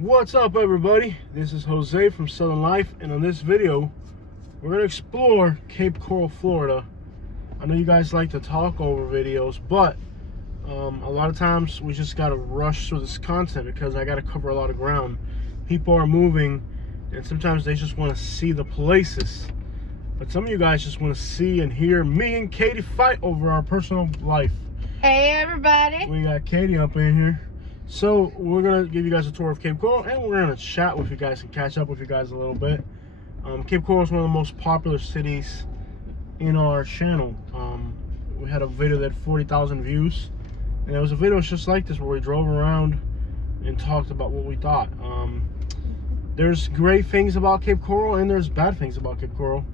What's up, everybody? This is Jose from Southern Life, and on this video we're going to explore Cape Coral, Florida. I know you guys like to talk over videos, but a lot of times we just got to rush through this content because I got to cover a lot of ground. People are moving and sometimes they just want to see the places, but some of you guys just want to see and hear me and Katie fight over our personal life. Hey everybody. We got Katie up in here. So we're gonna give you guys a tour of Cape Coral, and we're gonna chat with you guys and catch up with you guys a little bit. Cape Coral is one of the most popular cities in our channel. We had a video that had 40,000 views, and it was a video just like this where we drove around and talked about what we thought. There's great things about Cape Coral and there's bad things about Cape Coral.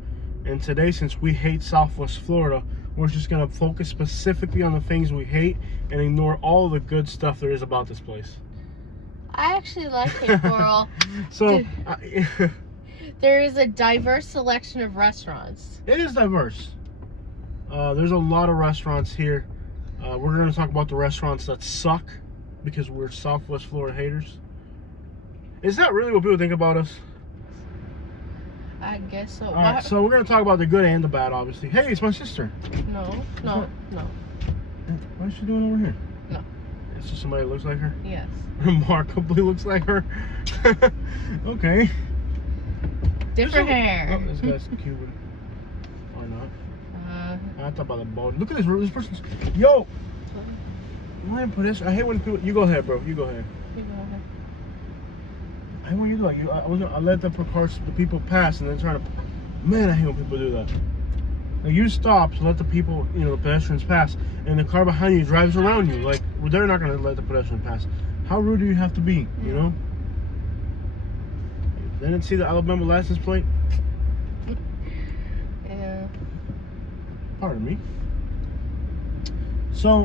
And today, since we hate Southwest Florida, we're just gonna focus specifically on the things we hate and ignore all the good stuff there is about this place. I actually like Cape Coral. So, there is a diverse selection of restaurants. it is diverse. There's a lot of restaurants here. We're gonna talk about the restaurants that suck because we're Southwest Florida haters. Is that really what people think about us? I guess so. All right, so we're gonna talk about the good and the bad, obviously. Hey, it's my sister. No. What is she doing over here? No. It's just somebody that looks like her? Yes. Remarkably looks like her. Okay. Different hair. Oh, this guy's cute. Or not. I thought about the bald. Look at this person's. Yo! Why put this? I hate when people. You go ahead, bro. You go ahead. I hate when you do like I let the people pass and then trying to. Man, I hate when people do that. Like, you stop to let the people, the pedestrians pass, and the car behind you drives around you. Like, well, they're not gonna let the pedestrian pass. How rude do you have to be? You know? They didn't see the Alabama license plate. Yeah. Pardon me. So,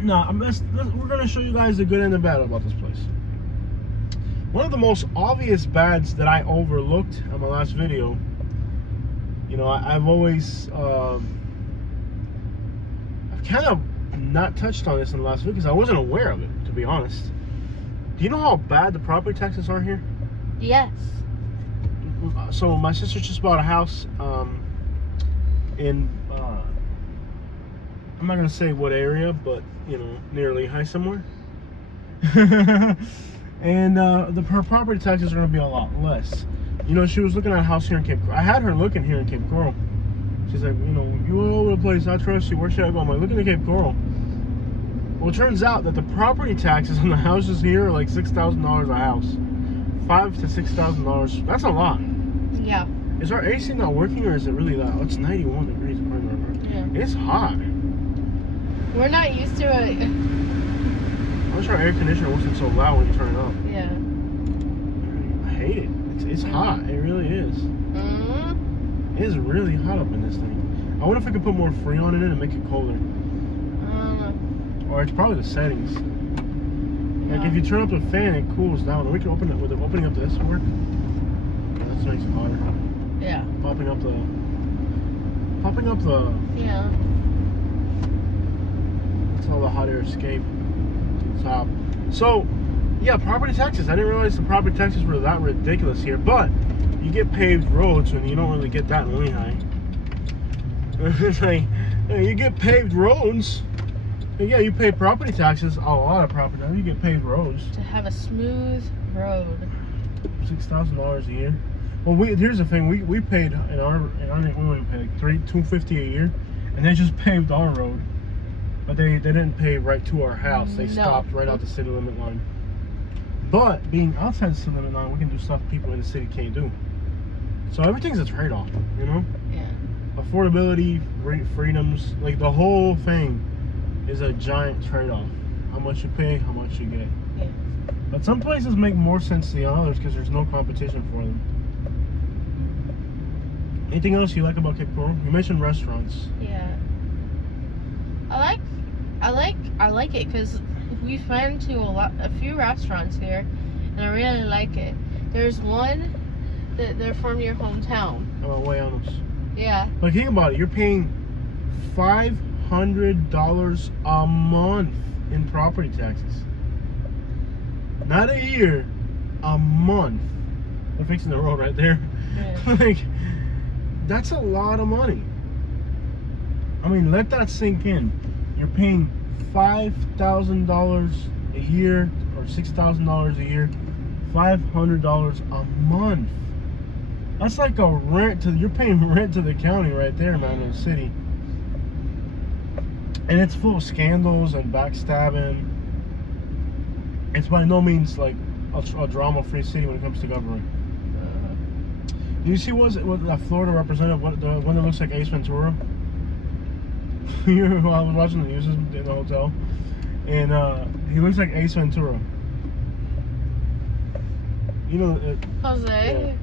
we're gonna show you guys the good and the bad about this place. One of the most obvious bads that I overlooked on my last video, I've always, I've kind of not touched on this in the last video because I wasn't aware of it, to be honest. Do you know how bad the property taxes are here? Yes. So my sister just bought a house in, I'm not going to say what area, but, near Lehigh somewhere. And her property taxes are going to be a lot less. She was looking at a house here in Cape Coral. I had her looking here in Cape Coral. She's like, you all over the place. I trust you. Where should I go? I'm like, look at the Cape Coral. Well, it turns out that the property taxes on the houses here are like $6,000 a house. $5,000 to $6,000. That's a lot. Yeah. Is our AC not working, or is it really that? Oh, it's 91 degrees according to our. Yeah. It's hot. We're not used to it. I wish our air conditioner wasn't so loud when you turn it up. Yeah. I hate it. It's hot. It really is. Mm-hmm. It is really hot up in this thing. I wonder if I could put more Freon in it and make it colder. Or it's probably the settings. Like, if you turn up the fan, it cools down. Or we can open it with opening up this work. Yeah, that's nice and hotter. Yeah. Popping up the. Yeah. That's all the hot air escape to the top. So, yeah, property taxes. I didn't realize the property taxes were that ridiculous here, but you get paved roads and you don't really get that in Lehigh. It's like, you get paved roads. And yeah, you pay property taxes, a lot of property taxes. You get paved roads. To have a smooth road. $6,000 a year. Well, here's the thing. We paid in our we paid $250 a year, and they just paved our road. But they didn't pay right to our house. They stopped right out the city limit line. But being outside the city limit line, we can do stuff people in the city can't do. So everything's a trade-off, Yeah. Affordability, freedoms, like the whole thing is a giant trade-off. How much you pay, how much you get. Yeah. But some places make more sense than others because there's no competition for them. Anything else you like about Cape Coral? You mentioned restaurants. Yeah. I like it because we've been to a few restaurants here, and I really like it. There's one that they're from your hometown. Oh, Hueyanos. Yeah. But think about it. You're paying $500 a month in property taxes. Not a year, a month. They're fixing the road right there. Yeah. Like, that's a lot of money. I mean, let that sink in. You're paying $5,000 a year or $6,000 a year, $500 a month. That's like a rent you're paying rent to the county right there, man, in the city. And it's full of scandals and backstabbing. It's by no means like a drama-free city when it comes to government. Do you see what that Florida representative, the one that looks like Ace Ventura? I was watching the news in the hotel, and he looks like Ace Ventura. You know, Jose.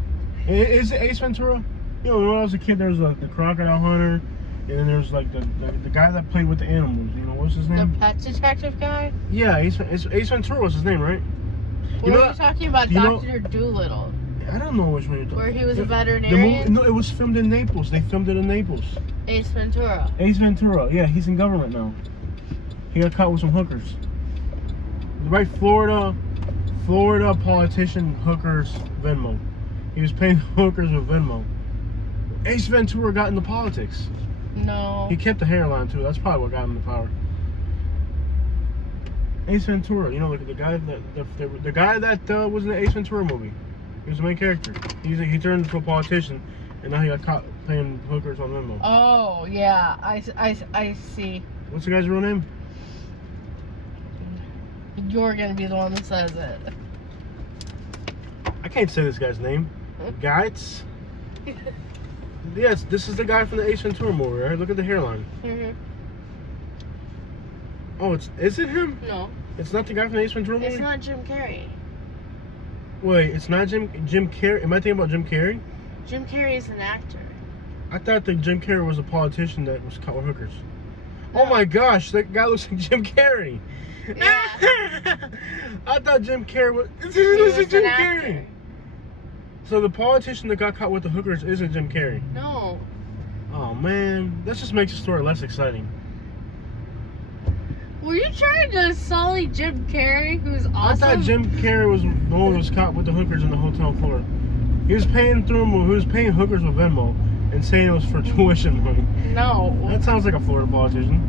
Yeah. Is it Ace Ventura? You know, when I was a kid, there was the crocodile hunter, and then there's like the guy that played with the animals. You know, what's his name? The pet detective guy? Yeah, Ace Ventura was his name, right? Or are you talking about Dr. Dolittle? I don't know which one you're talking about. Where he was a veterinarian? No, it was filmed in Naples. They filmed it in Naples. Ace Ventura. Ace Ventura, yeah, he's in government now. He got caught with some hookers. Right, Florida politician hookers Venmo. He was paying hookers with Venmo. Ace Ventura got into politics. No. He kept the hairline too. That's probably what got him the power. Ace Ventura, you know, the guy that was in the Ace Ventura movie. He was the main character. He turned into a politician, and now he got caught paying hookers on Venmo. Oh yeah, I see. What's the guy's real name? You're gonna be the one that says it. I can't say this guy's name. Geitz? Yes, this is the guy from the Ace Ventura movie, right? Look at the hairline. Mm-hmm. Oh, is it him? No. It's not the guy from the Ace Ventura movie? It's not Jim Carrey. Wait, it's not Jim Carrey? Am I thinking about Jim Carrey? Jim Carrey is an actor. I thought that Jim Carrey was a politician that was caught with hookers. No. Oh my gosh, that guy looks like Jim Carrey. Yeah. I thought Jim Carrey was. He was Jim an Carrey. actor. So the politician that got caught with the hookers isn't Jim Carrey. No. Oh man, that just makes the story less exciting. Were you trying to sully Jim Carrey, who's awesome? I thought Jim Carrey was the one who was caught with the hookers in the hotel floor. He was paying hookers with Venmo and saying it was for tuition money. No. That sounds like a Florida politician.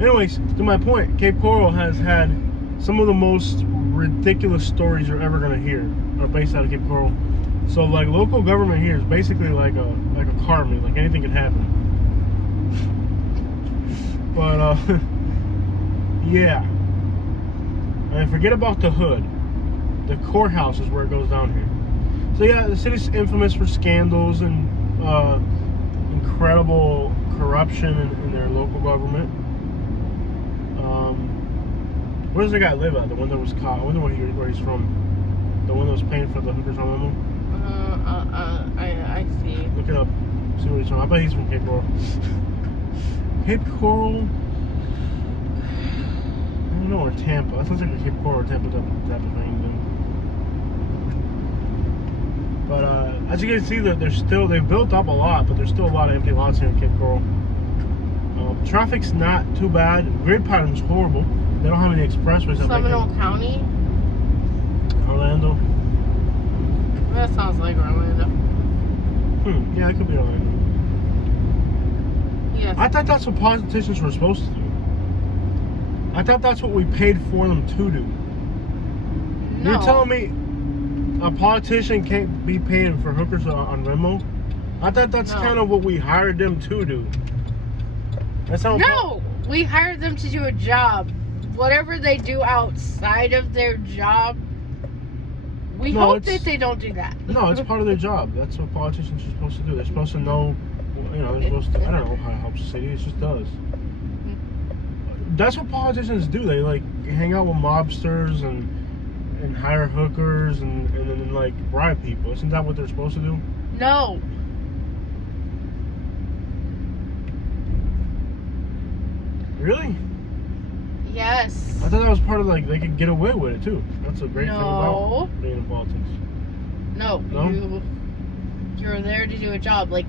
Anyways, to my point, Cape Coral has had some of the most ridiculous stories you're ever gonna hear are based out of Cape Coral. So like local government here is basically like a car meet, like anything can happen. But yeah. And forget about the hood. The courthouse is where it goes down here. So yeah, the city's infamous for scandals and incredible corruption in their local government. Where does the guy live at? The one that was caught. I wonder where he's from. The one that was paying for the hookers on Venmo. I see. Look it up. See where he's from. I bet he's from Cape Coral. Cape Coral. I don't know, or Tampa. That sounds like a Cape Coral or Tampa type of thing. But as you can see, that they've built up a lot, but there's still a lot of empty lots here in Cape Coral. Traffic's not too bad. Grid pattern's horrible. They don't have any expressways. Seminole County? Orlando. That sounds like Orlando. Yeah, it could be Orlando. Yes. I thought that's what politicians were supposed to do. I thought that's what we paid for them to do. No. You're telling me a politician can't be paying for hookers on Venmo? I thought that's kind of what we hired them to do. That's not no! We hired them to do a job. Whatever they do outside of their job, we hope that they don't do that. No, it's part of their job. That's what politicians are supposed to do. They're supposed to know, you know, they're supposed to, I don't know how it helps the city, it just does. That's what politicians do. They like hang out with mobsters and hire hookers and then like bribe people. Isn't that what they're supposed to do? No. Really? Yes. I thought that was part of like they could get away with it too. That's a great thing about being in politics. No. No? You're there to do a job, like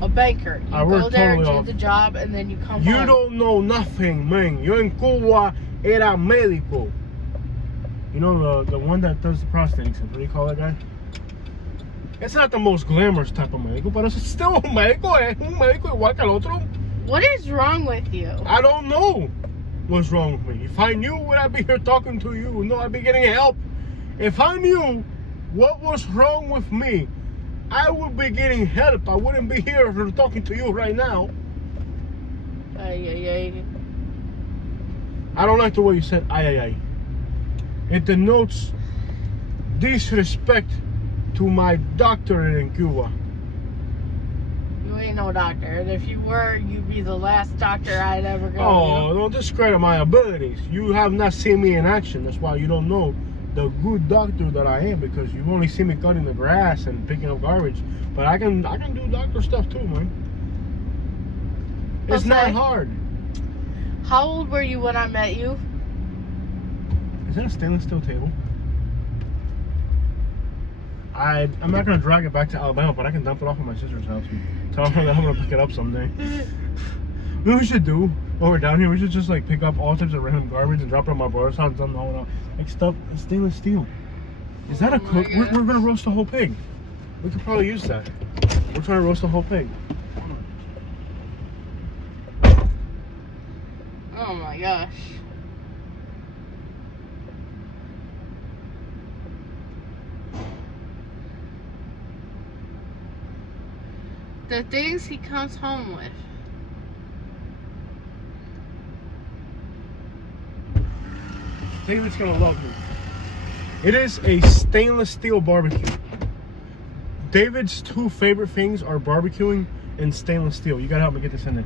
a banker. You go there and do the job, and then you come home. You don't know nothing, man. Yo en Cuba era médico. You know the one that does the prostate exams. What do you call that guy? It's not the most glamorous type of médico, but it's still un médico. Es un médico igual que el otro. What is wrong with you? I don't know what's wrong with me. If I knew, would I be here talking to you? No, I'd be getting help. If I knew what was wrong with me, I would be getting help. I wouldn't be here talking to you right now. Ay, ay, ay. I don't like the way you said ay, ay, ay. It denotes disrespect to my doctorate in Cuba. You ain't no doctor. And if you were, you'd be the last doctor I'd ever go Oh, don't discredit my abilities. You have not seen me in action. That's why you don't know the good doctor that I am, because you've only seen me cutting the grass and picking up garbage. But I can do doctor stuff too, man. It's not Okay. hard. to. How old were you when I met you? Is that a stainless steel table? I'm not gonna drag it back to Alabama, but I can dump it off at my sister's house and tell her that I'm gonna pick it up someday. You know what we should do while we're down here? We should just like pick up all types of random garbage and drop it at my brother's house and dump it all out. Like stuff, stainless steel. Is that a Oh my cook? We're God. gonna roast a whole pig. We could probably use that. We're trying to roast a whole pig. Oh my gosh. The things he comes home with. David's gonna love me. It is a stainless steel barbecue. David's two favorite things are barbecuing and stainless steel. You gotta help me get this in there.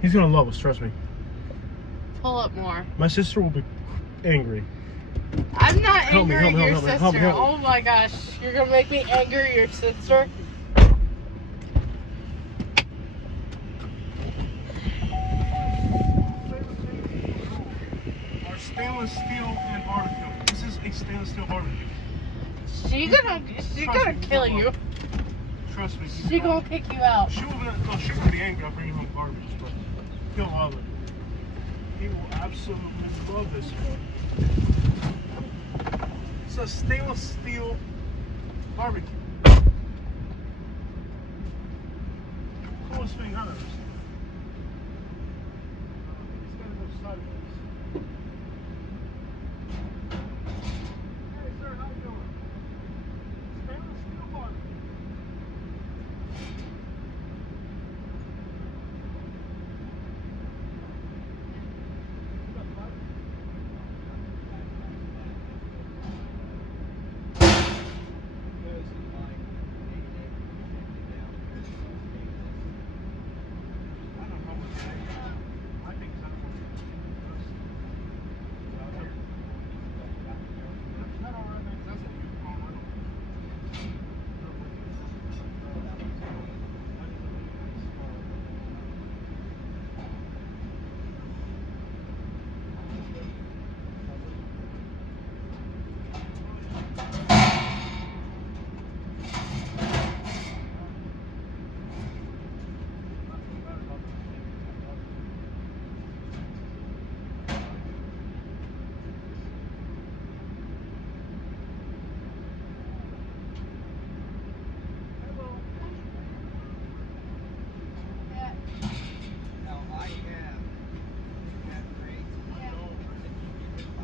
He's gonna love us, trust me. Pull up more. My sister will be angry. I'm not Help me, angering help me, your help me, sister. help me, help me. Oh my gosh. You're gonna make me anger your sister? Our stainless steel and barbecue. This is a stainless steel barbecue. She gonna kill you. Trust me. She gonna kick you out. She will not, no, she will be angry. I'll bring him home garbage, but he'll love it. He will absolutely love this. It's a stainless steel barbecue. Coolest thing I've ever seen. It's gotta go sideways. Hey sir, how you doing? Stainless steel barbecue.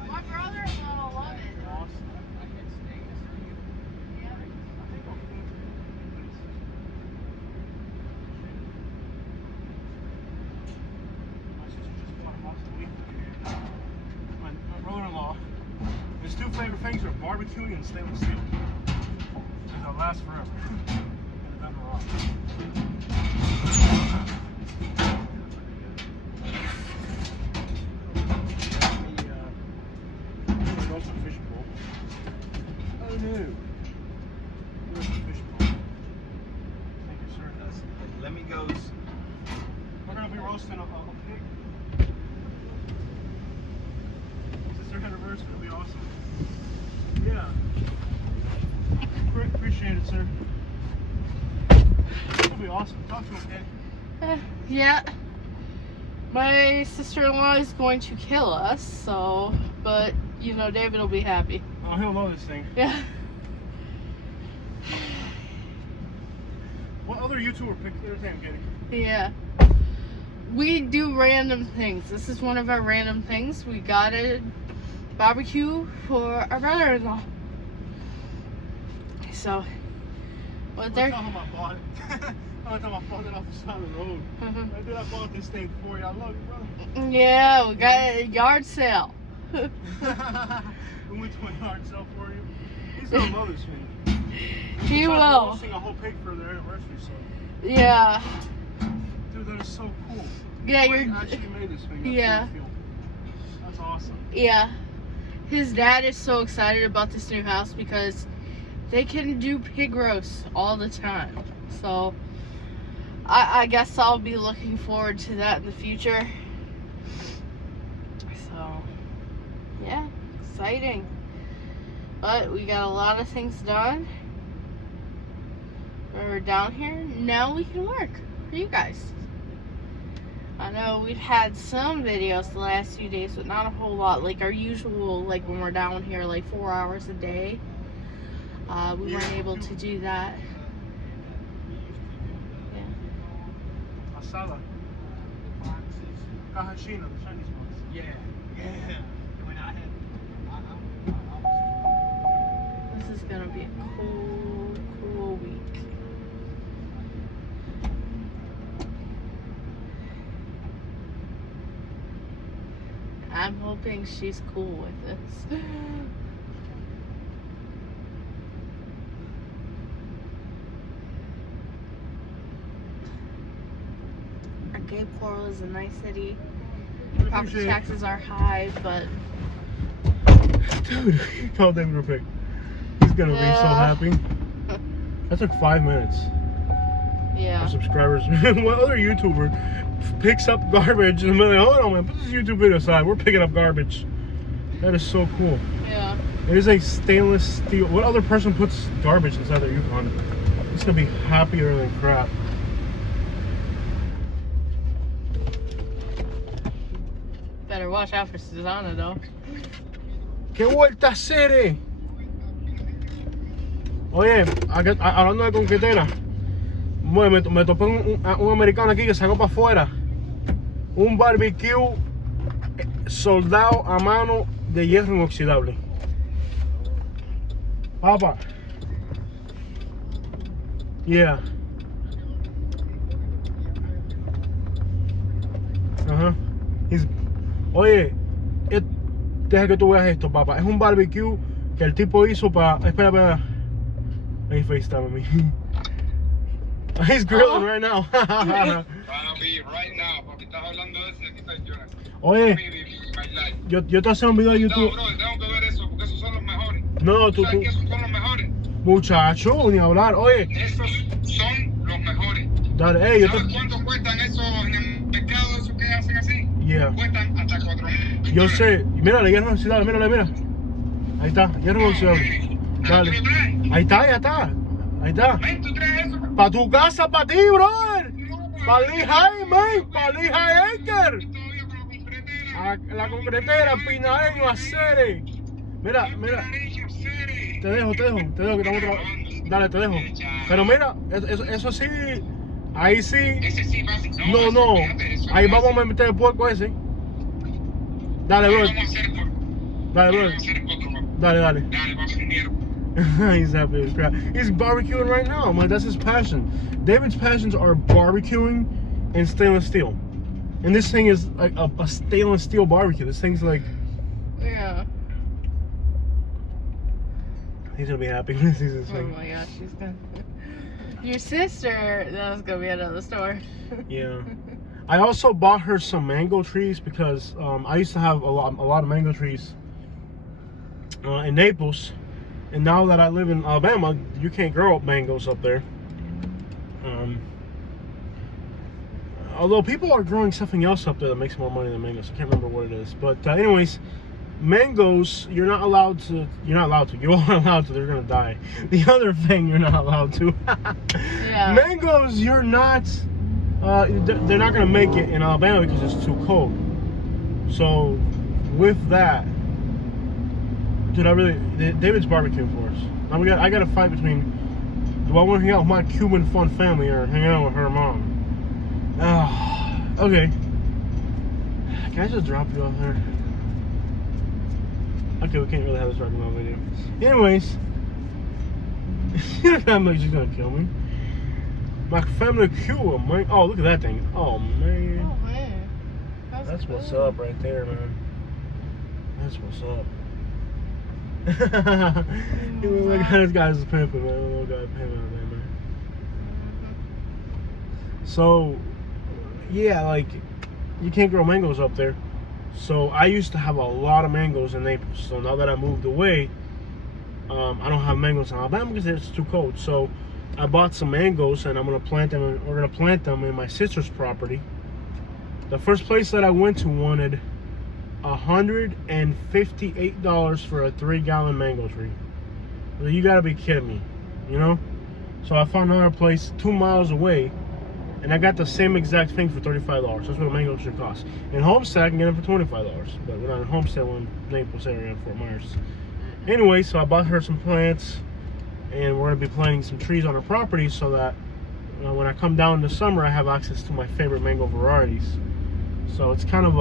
My brother-in-law will love it. My brother-in-law, his two favorite things are barbecuing and stainless steel. And they'll last forever. And they'll never rot. Roast a fish bowl. Oh no. Roast a fish bowl. Thank you, sir. Let me goes. We're gonna be roasting a pig. It's their anniversary. It'll be awesome. Yeah. Appreciate it, sir. It'll be awesome. Talk to him, okay? Yeah. My sister-in-law is going to kill us, so, but you know David will be happy. Oh, he'll love this thing. Yeah. What other YouTuber picked their thing, Kitty? Yeah. We do random things. This is one of our random things. We got a barbecue for our brother-in-law. So, what they're... Tell him I bought it. I tell him I bought it off the side of the road. I did. I bought this thing for you. I love you, brother. Yeah, we got a yard sale. We went to a yard sale for you. He's gonna love this thing. He will. Hosting a whole pig for their anniversary, so. Yeah. Dude, that is so cool. Yeah, Somebody you're... actually made this thing. Yeah. That's awesome. Yeah. His dad is so excited about this new house because they can do pig roast all the time. So, I guess I'll be looking forward to that in the future. So, yeah, exciting. But we got a lot of things done. We're down here. Now we can work for you guys. I know we've had some videos the last few days, but not a whole lot. Like our usual, like when we're down here, like 4 hours a day. We weren't able to do that. Yeah. Asada. Kahachina, the Chinese ones. Yeah. When I had, This is gonna be a cool week. I'm hoping she's cool with this. Our Cape Coral is a nice city. Property taxes are high, but Dude, you called David real quick. He's gonna be so happy. That took 5 minutes. yeah. Our subscribers. What other YouTuber picks up garbage in the middle? Hold on, man. Put this YouTube video aside. We're picking up garbage. That is so cool. Yeah. It is a stainless steel. What other person puts garbage inside their Yukon? It's gonna be happier than crap. Better watch out for Susanna though. ¿Qué vuelta hacer? Oye, hablando de conquetera, me topé un americano aquí que sacó para afuera un barbecue soldado a mano de hierro inoxidable. Papa. Yeah. Ajá. Oye, deja que tú veas esto, papá. Es un barbecue que el tipo hizo para... Espera. Ahí FaceTime me. He's grilling right now. I'll be right now, porque estás hablando de eso y aquí está yo. Oye, yo te hago un video de YouTube. No, bro, tengo que ver eso, porque esos son los mejores. No, tú. ¿Sabes qué? Esos son los mejores. Muchacho, ni hablar. Oye. Esos son los mejores. Dale, ¿Sabes cuánto cuestan esos en el mercado, esos que hacen así? Yeah. Cuestan hasta 4,000. Yo sé. Mírale, hierro inoxidable, mira. Ahí está, hierro inoxidable. Dale. Ahí está. Ahí está. Ven, tú traes eso. Pa' tu casa, pa' ti, brother. Pa' Lee High, man. Pa' Lee High Acre. La concretera, Pinaeño, Acere. Mira. Te dejo, que estamos trabajando. Dale, te dejo. Pero mira, eso sí. Ahí sí. Ese sí va. No. Ahí vamos a meter el puerco ese. Dale, brother. Dale. Dale, vamos a dinero. He's happy as crap. He's barbecuing right now. I'm like, that's his passion. David's passions are barbecuing and stainless steel. And this thing is like a stainless steel barbecue. This thing's like... Yeah. He's gonna be happy when he sees this Oh thing. my gosh, she's gonna... Your sister, that was gonna be another story. Yeah. I also bought her some mango trees because I used to have a lot of mango trees in Naples. And now that I live in Alabama, you can't grow up mangoes up there. Although people are growing something else up there that makes more money than mangoes. I can't remember what it is. But anyways, mangoes, you're not allowed to. You are allowed to. They're gonna die. The other thing, you're not allowed to. Yeah. Mangoes, you're not. They're not gonna make it in Alabama because it's too cold. So, with that, Dude, David's barbecuing for us. Now I got a fight between, do I want to hang out with my Cuban fun family or hang out with her mom? Okay. Can I just drop you off there? Okay, we can't really have this right now video. Anyways, I'm like, she's gonna kill me. My family Cuba, man. Oh, look at that thing. Oh man. Oh man. That's cool. what's up right there, man. That's what's up. Look at this guy's pimping, man. Little guy pimping out there, man. So, yeah, like, you can't grow mangoes up there. So I used to have a lot of mangoes in Naples. So now that I moved away, I don't have mangoes in Alabama because it's too cold. So I bought some mangoes and I'm gonna plant them. We're gonna plant them in my sister's property. The first place that I went to wanted $158 for a 3-gallon mango tree. Well, you gotta be kidding me, you know? So I found another place 2 miles away, and I got the same exact thing for $35. That's what a mango tree costs. In Homestead, I can get them for $25, but we're not in Homestead, we're in Naples area, in Fort Myers. Anyway, so I bought her some plants, and we're gonna be planting some trees on her property so that when I come down in the summer, I have access to my favorite mango varieties. So it's kind of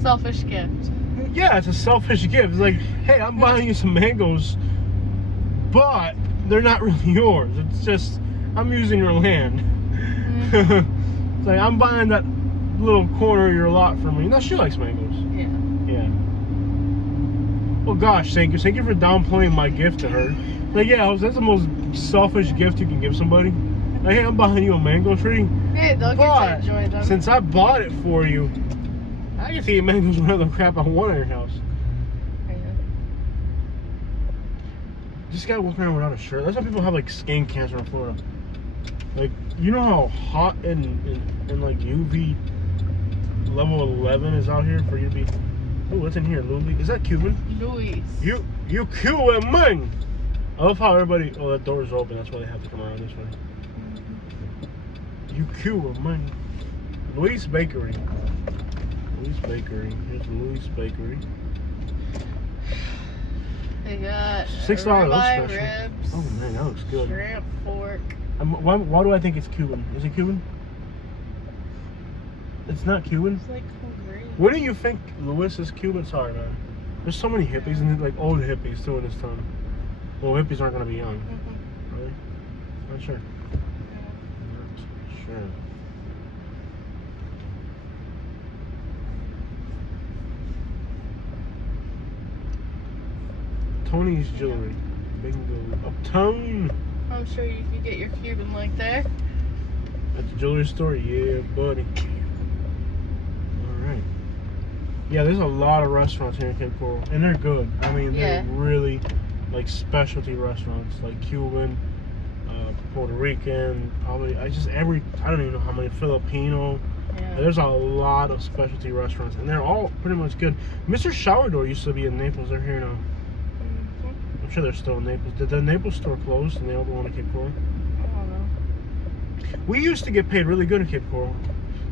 selfish gift. yeah, it's a selfish gift. It's like, hey, I'm buying you some mangoes, but they're not really yours. It's just, I'm using your land. It's like, I'm buying that little corner of your lot for me. Now, she likes mangoes. Yeah. Yeah. Well, gosh, thank you. Thank you for downplaying my gift to her. Like, yeah, that's the most selfish gift you can give somebody. Like, hey, I'm buying you a mango tree. Yeah, they'll get to enjoy them. Since I bought it for you, I get to eat mangoes whatever crap I want in your house. Yeah. This guy walking around without a shirt. That's why people have like skin cancer in Florida. Like, you know how hot and like UV level 11 is out here for you to be. Oh, what's in here, Louis? Is that Cuban? Luis. You Cuban man. I love how everybody. Oh, that door's open. That's why they have to come around this way. You Cuban man. Louis Bakery. Louis Bakery. Here's Louis Bakery. They got $6. That's ribeye, special. ribs, Oh man, that looks good. shrimp, pork. Why do I think it's Cuban? Is it Cuban? It's not Cuban. It's like green. What do you think Louis is Cuban? Sorry, man. There's so many hippies and like old hippies too in this town. Well, hippies aren't gonna be young. Really? Not sure. Not sure. Tony's Jewelry. Bingo. Uptown. I'm sure you could get your Cuban like there. At the jewelry store? Yeah, buddy. Alright. Yeah, there's a lot of restaurants here in Cape Coral. And they're good. I mean, they're really like specialty restaurants. Like Cuban, Puerto Rican, probably, I don't even know how many, Filipino. Yeah. There's a lot of specialty restaurants. And they're all pretty much good. Mr. Shower Door used to be in Naples. They're here now. I'm sure they're still in Naples. Did the Naples store close and they opened one in Cape Coral? I don't know. We used to get paid really good in Cape Coral.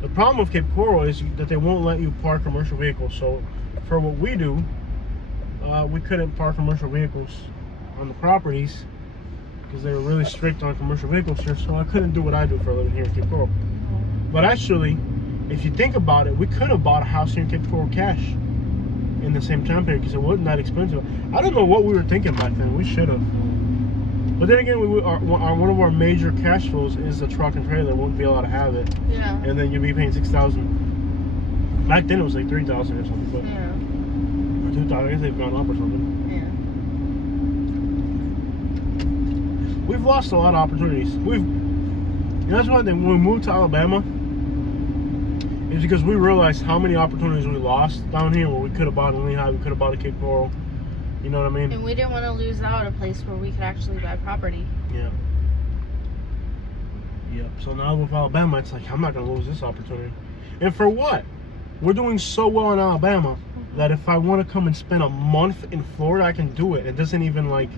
The problem with Cape Coral is that they won't let you park commercial vehicles. So for what we do, we couldn't park commercial vehicles on the properties because they were really strict on commercial vehicles here. So I couldn't do what I do for a living here in Cape Coral. But actually, if you think about it, we could have bought a house here in Cape Coral cash in the same time period because it wasn't that expensive. I don't know what we were thinking back then. We should have. But then again, one of our major cash flows is the truck and trailer. Won't be allowed to have it. Yeah. And then you'll be paying $6,000. Back then it was like $3,000 or something, but Yeah. or $2,000. I guess they've gone up or something. Yeah. We've lost a lot of opportunities. And that's one thing. When we moved to Alabama, it's because we realized how many opportunities we lost down here where we could have bought a Lehigh, we could have bought a Cape Coral. You know what I mean? And we didn't want to lose out a place where we could actually buy property. Yeah. Yep. So now with Alabama, it's like, I'm not going to lose this opportunity. And for what? We're doing so well in Alabama that if I want to come and spend a month in Florida, I can do it. It doesn't even like,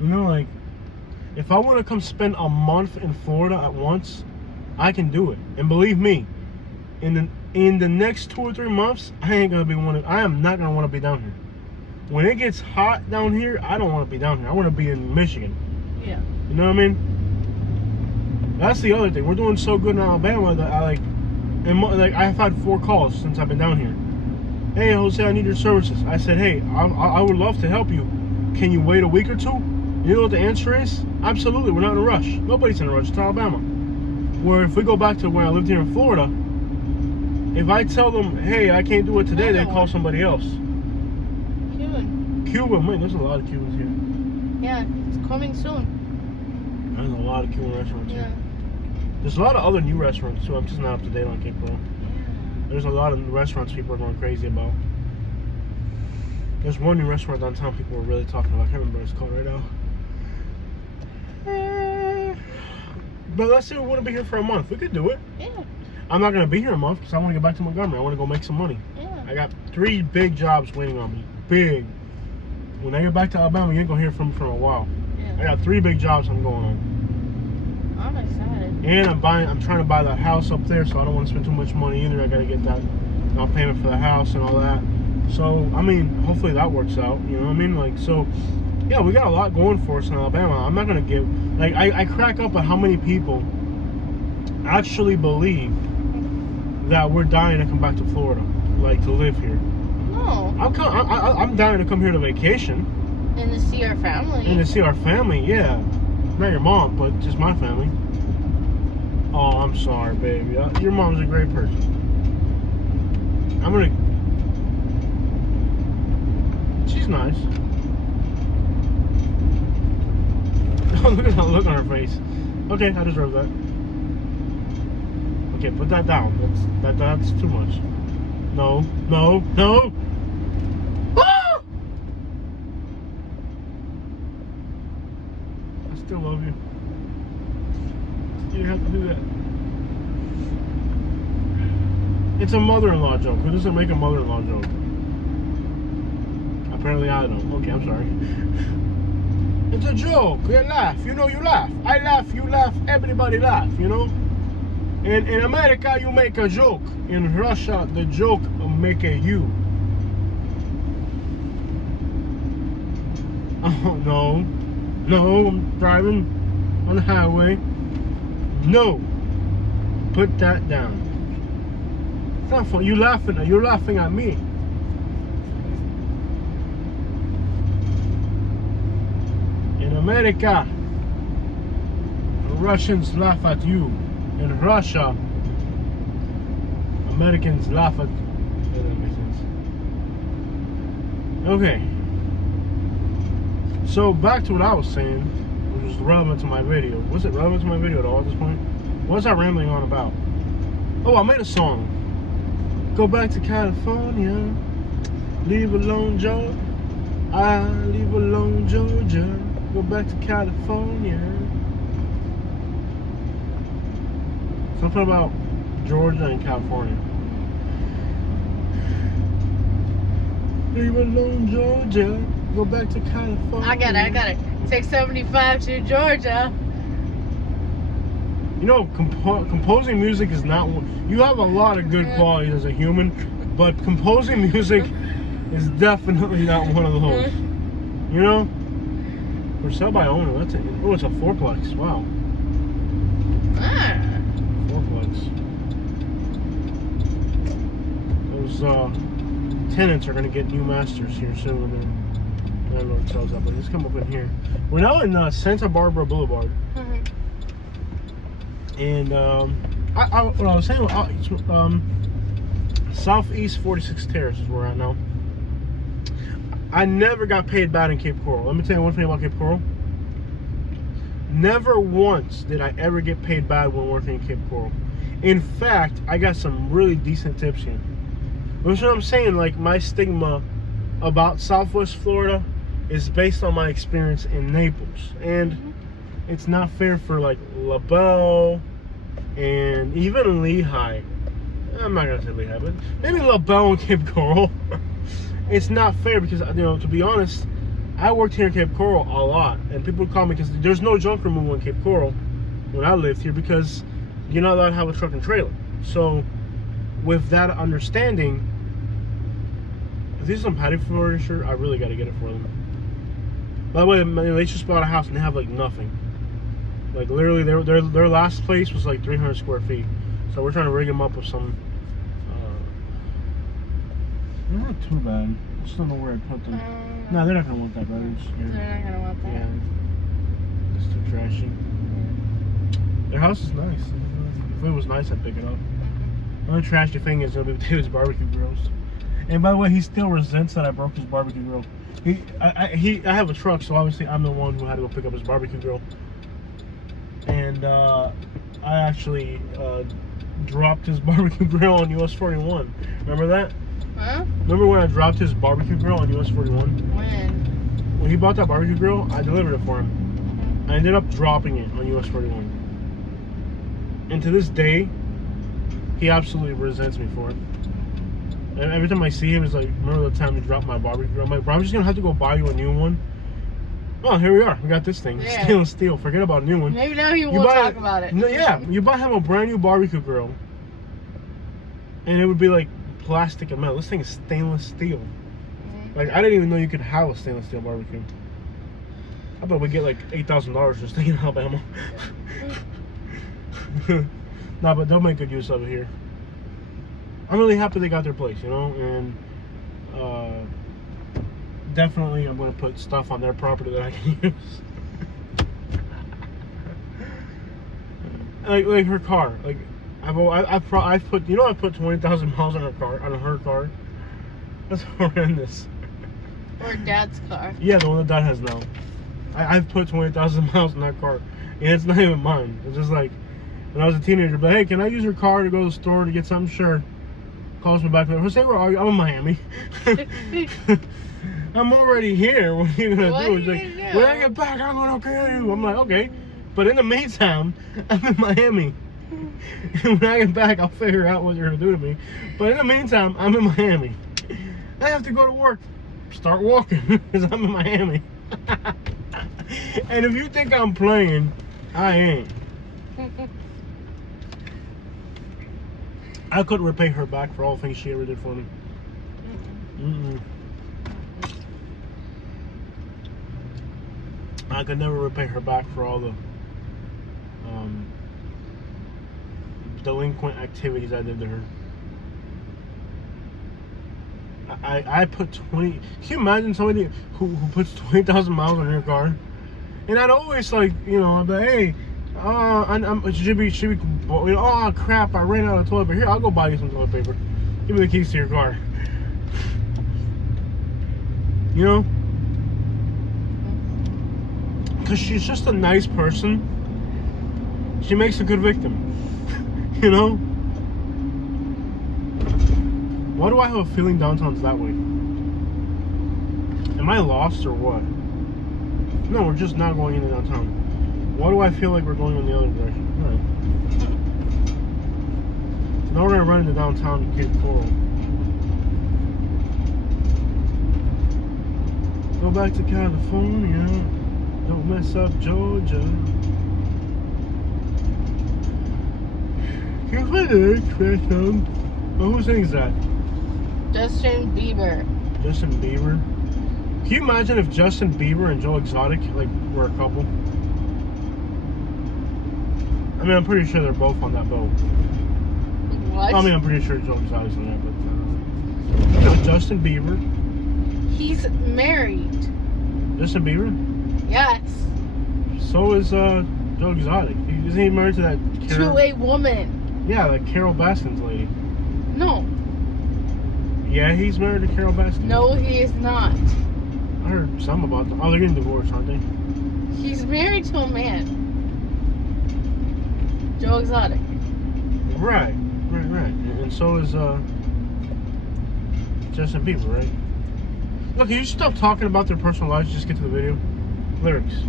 you know, like, if I want to come spend a month in Florida at once, I can do it. And believe me, in the next 2 or 3 months, I am not going to want to be down here. when it gets hot down here, I don't want to be down here. I want to be in Michigan. Yeah. You know what I mean? That's the other thing. We're doing so good in Alabama that I've had 4 calls since I've been down here. Hey, Jose, I need your services. I said, hey, I would love to help you. Can you wait a week or 2? You know what the answer is? Absolutely. We're not in a rush. Nobody's in a rush. It's Alabama. Where if we go back to when I lived here in Florida, if I tell them, hey, I can't do it today, they call somebody else. Cuban. Man, there's a lot of Cubans here. Yeah, it's coming soon. There's a lot of Cuban restaurants Yeah. here. There's a lot of other new restaurants too. I'm just not up to date on Cape Coral. There's a lot of restaurants people are going crazy about. There's one new restaurant downtown people are really talking about. I can't remember what it's called right now. But let's say we want to be here for a month. We could do it. Yeah. I'm not going to be here a month because I want to get back to Montgomery. I want to go make some money. Yeah. I got 3 big jobs waiting on me. Big. When I get back to Alabama, you ain't going to hear from me for a while. Yeah. I got 3 big jobs I'm going on. I'm excited. And I'm trying to buy that house up there, so I don't want to spend too much money either. I got to get that down payment for the house and all that. So, I mean, hopefully that works out. You know what I mean? Like, so, yeah, we got a lot going for us in Alabama. I'm not going to give, like, I crack up at how many people actually believe that we're dying to come back to Florida, like, to live here. No. I'm dying to come here to vacation. And to see our family. And to see our family, yeah. Not your mom, but just my family. Oh, I'm sorry, baby. Your mom's a great person. She's nice. Look at that look on her face. Okay, I deserve that. Okay, put that down. That's too much. No. Ah! I still love you. You didn't have to do that. It's a mother-in-law joke. Who doesn't make a mother-in-law joke? Apparently I don't. Okay, I'm sorry. It's a joke. You laugh. You know you laugh. I laugh, you laugh, everybody laugh, you know? In America, you make a joke. In Russia, the joke make a you. Oh, no. No, I'm driving on the highway. No. Put that down. It's not fun. You're laughing at me. In America, Russians laugh at you. In Russia, Americans laugh at... That doesn't make sense. Okay. So back to what I was saying, which was relevant to my video. Was it relevant to my video at all at this point? What was I rambling on about? Oh, I made a song. Go back to California. Leave alone Georgia. I leave alone Georgia. Go back to California. Something about Georgia and California. Leave alone Georgia. Go back to California. I got it. Take 75 to Georgia. You know, composing music is not one. You have a lot of good qualities as a human, but composing music is definitely not one of those. You know? For sale by owner, that's it. Oh, it's a 4-plex. Wow. Ah. 4-plex. Those tenants are gonna get new masters here soon, and I don't know what it tells that, but let's come up in here. We're now in Santa Barbara Boulevard. And what I was saying, Southeast 46 Terrace is where we're at now. I never got paid bad in Cape Coral. Let me tell you one thing about Cape Coral. Never once did I ever get paid bad when working in Cape Coral. In fact, I got some really decent tips here. That's what I'm saying. Like, my stigma about Southwest Florida is based on my experience in Naples. And it's not fair for like LaBelle and even Lehigh. I'm not gonna say Lehigh, but maybe LaBelle and Cape Coral. It's not fair because, you know, to be honest, I worked here in Cape Coral a lot, and people would call me because there's no junk removal in Cape Coral when I lived here because you're not allowed to have a truck and trailer. So with that understanding, If these are some patio furniture, I really got to get it for them. By the way, they just bought a house and they have like nothing. Like literally, their last place was like 300 square feet. So we're trying to rig them up with some. They're not too bad. I just don't know where I put them. No, they're not gonna want that bad. They're not gonna want that. Yeah, it's too trashy. Their house is nice. If it was nice, I'd pick it up. The only trashy thing is gonna be David's barbecue grills. And by the way, he still resents that I broke his barbecue grill. I have a truck, so obviously I'm the one who had to go pick up his barbecue grill. And I actually dropped his barbecue grill on US 41. Remember that? Huh? Remember when I dropped his barbecue grill on US 41? When he bought that barbecue grill, I delivered it for him. I ended up dropping it on US 41. And to this day, he absolutely resents me for it. And every time I see him, it's like, remember the time you dropped my barbecue grill? I'm like, bro, I'm just gonna have to go buy you a new one. Oh, here we are. We got this thing. Yeah. Stainless steel. Forget about a new one. Maybe now he won't talk about it. No, yeah, you buy him a brand new barbecue grill, and it would be like plastic and metal. This thing is stainless steel. Like, I didn't even know you could have a stainless steel barbecue. I bet we get like $8,000 for staying in Alabama. Nah, but they'll make good use of it here. I'm really happy they got their place, you know, and definitely I'm going to put stuff on their property that I can use. like her car, like I've put, you know, I put 20,000 miles on her car. That's horrendous. Or Dad's car. Yeah, the one that Dad has now. I've put 20,000 miles on that car, and it's not even mine. It's just like when I was a teenager, but hey, can I use your car to go to the store to get something? Sure. Calls me back. Jose, where are you? I'm in Miami. I'm already here. What are you gonna do? He's like, when I get back, I'm gonna kill you. I'm like, okay. But in the meantime, I'm in Miami. And when I get back, I'll figure out what you're gonna do to me. But in the meantime, I'm in Miami. I have to go to work. Start walking because I'm in Miami. And if you think I'm playing, I ain't. I couldn't repay her back for all the things she ever did for me. I could never repay her back for all the delinquent activities I did to her. I put 20. Can you imagine somebody who puts 20,000 miles on her car? And I'd always like, you know, I'd be like, hey, should be, you know, oh crap, I ran out of toilet paper. Here, I'll go buy you some toilet paper. Give me the keys to your car. You know? Because she's just a nice person. She makes a good victim. You know? Why do I have a feeling downtown's that way? Am I lost or what? No, we're just not going into downtown. Why do I feel like we're going in the other direction? Alright. So now we're going to run into downtown to Cape Coral. Go back to California. Don't mess up Georgia. Can you play the next trash song? Oh, who sings that? Justin Bieber. Justin Bieber? Can you imagine if Justin Bieber and Joe Exotic like were a couple? I mean, I'm pretty sure they're both on that boat. What? I mean, I'm pretty sure Joe Exotic's on that, but you know, Justin Bieber. He's married. Justin Bieber? Yes. So is Joe Exotic. Isn't he married to that Carol? To a woman. Yeah, that Carol Baskins lady. No. Yeah, he's married to Carol Baskins. No, he is not. I heard something about them. Oh, they're getting divorced, aren't they? He's married to a man. Joe Exotic. Right. And so is Justin Bieber, right? Look, can you stop talking about their personal lives? Just get to the video. Lyrics.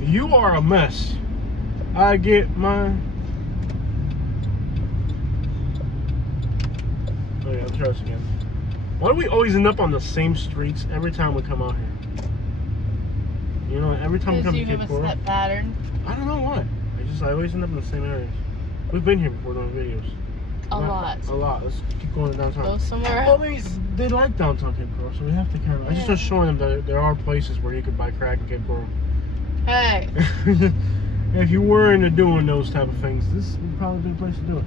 You are a mess. I get my. Oh yeah, let's try this again. Why do we always end up on the same streets every time we come out here? You know, every time we come to you have Cape a Coral. set pattern. I don't know why. I always end up in the same areas. We've been here before doing videos. A lot. A lot. Let's keep going to downtown. Go somewhere Well, else. they like downtown Cape Coral, so we have to kind of. I just was showing them that there are places where you could buy crack in Cape Coral. Hey. If you were into doing those type of things, this would probably be the place to do it.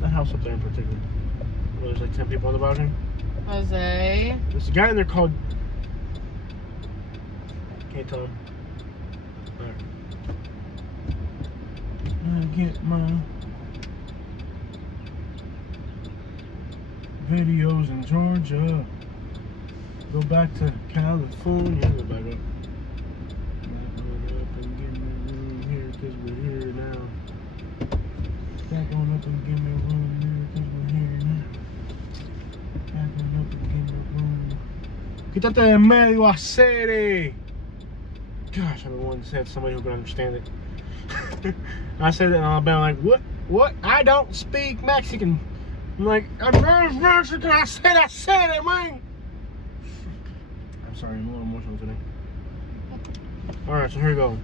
That house up there in particular. Where there's like 10 people on the balcony. Jose. There's a guy in there called. Can't tell him. Alright. I get my videos in Georgia. Go back to California. Go back up. Back on up and give me room here, cause we're here now. Back on up and give me room here, cause we're here now. Back on up and give me room. Quítate de medio, acere! Gosh, I'm the one that said somebody who can understand it. I said that in Alabama, like, what? What? I don't speak Mexican. I'm like, I'm not Mexican. I said it, man. I'm sorry, I'm a little emotional today. Alright, so here we go.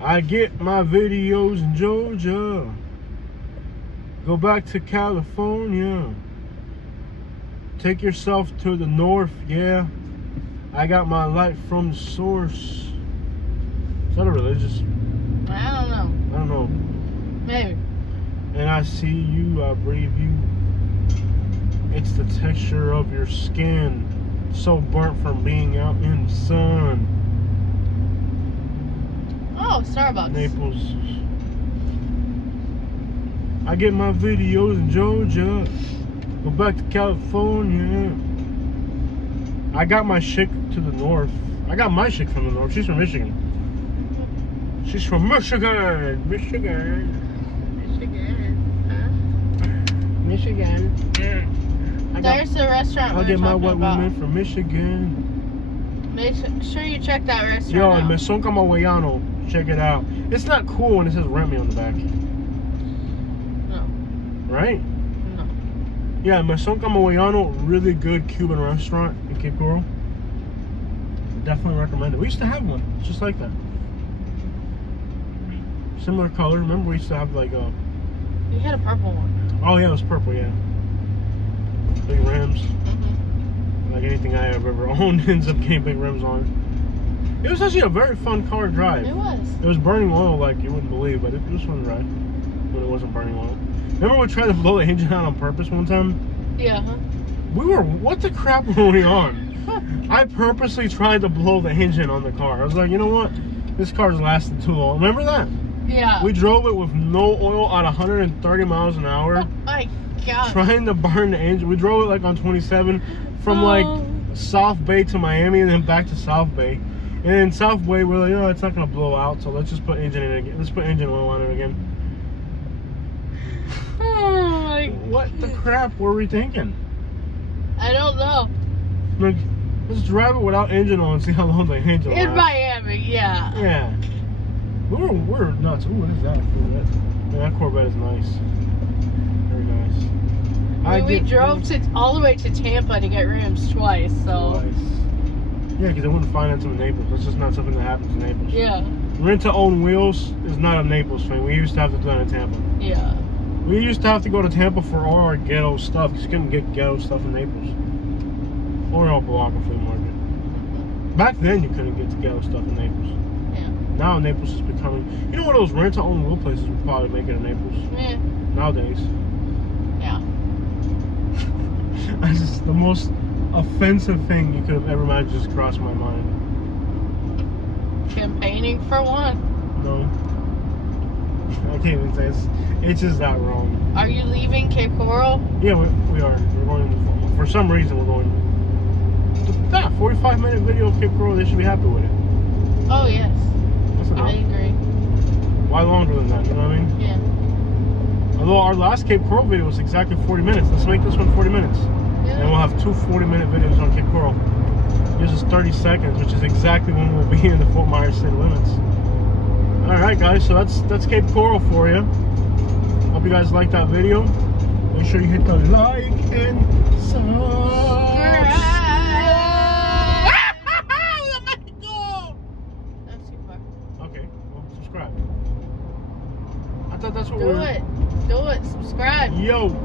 I get my videos in Georgia. Go back to California. Take yourself to the north, yeah. I got my light from the source. Is that a religious? I don't know. I don't know. Maybe. And I see you, I breathe you. It's the texture of your skin, so burnt from being out in the sun. Oh, Starbucks. Naples. I get my videos in Georgia. Go back to California. I got my chick to the north. I got my chick from the north. She's from Michigan. She's from Michigan. Michigan. Michigan. There's the restaurant. I'll we were get my talking white about. woman from Michigan. Make sure you check that restaurant Yo, out. and Mesón Camagüeyano. Check it out. It's not cool when it says Remy on the back. No. Right? No. Yeah, Mesón Camagüeyano, really good Cuban restaurant in Cape Coral. Definitely recommend it. We used to have one, just like that. Similar color. Remember we used to have like a... You had a purple one. Oh yeah, it was purple, yeah. Big rims. Mm-hmm. Like anything I have ever owned ends up getting big rims on it. It was actually a very fun car to drive. It was. It was burning oil like you wouldn't believe, but it was fun to ride when it wasn't burning oil. Remember we tried to blow the engine out on purpose one time? Yeah, huh? What the crap were we on? I purposely tried to blow the engine on the car. I was like, you know what? This car's lasted too long. Remember that? Yeah. We drove it with no oil at 130 miles an hour. Oh my God. Trying to burn the engine. We drove it like on 27 from like South Bay to Miami and then back to South Bay. And in South Bay, we're like, oh, it's not gonna blow out, so let's just put engine in it again. Let's put engine oil on it again. Oh my. What the crap were we thinking? I don't know. Like, let's drive it without engine oil and see how long the engine In lasts. Miami, yeah. Yeah. We're nuts. Ooh, what is that? Yeah, that Corvette is nice. Very nice. We drove all the way to Tampa to get rims twice, so. Yeah, because they wouldn't finance them in Naples. That's just not something that happens in Naples. Yeah. Rent to own wheels is not a Naples thing. We used to have to do that in Tampa. Yeah. We used to have to go to Tampa for all our ghetto stuff because you couldn't get ghetto stuff in Naples. Or Opa-locka flea market. Back then you couldn't get the ghetto stuff in Naples. Yeah. Now Naples is becoming... You know what, those rent to own wheel places would probably make it in Naples. Yeah. Nowadays. Yeah. That's just the most offensive thing you could have ever imagined just crossed my mind. Campaigning for one. No. I can't even say it's just that wrong. Are you leaving Cape Coral? Yeah, we are. We're going, for some reason we're going. That 45-minute video of Cape Coral, they should be happy with it. Oh, yes. That's enough. I agree. Why longer than that, you know what I mean? Yeah. Although our last Cape Coral video was exactly 40 minutes. Let's make this one 40 minutes. Yeah. And we'll have two 40-minute videos on Cape Coral. Gives us 30 seconds, which is exactly when we'll be in the Fort Myers city limits. Alright guys, so that's Cape Coral for you. Hope you guys liked that video. Make sure you hit the like and subscribe. That's too far. Okay, well, subscribe. I thought that's what Do it. Do it. Subscribe. Yo.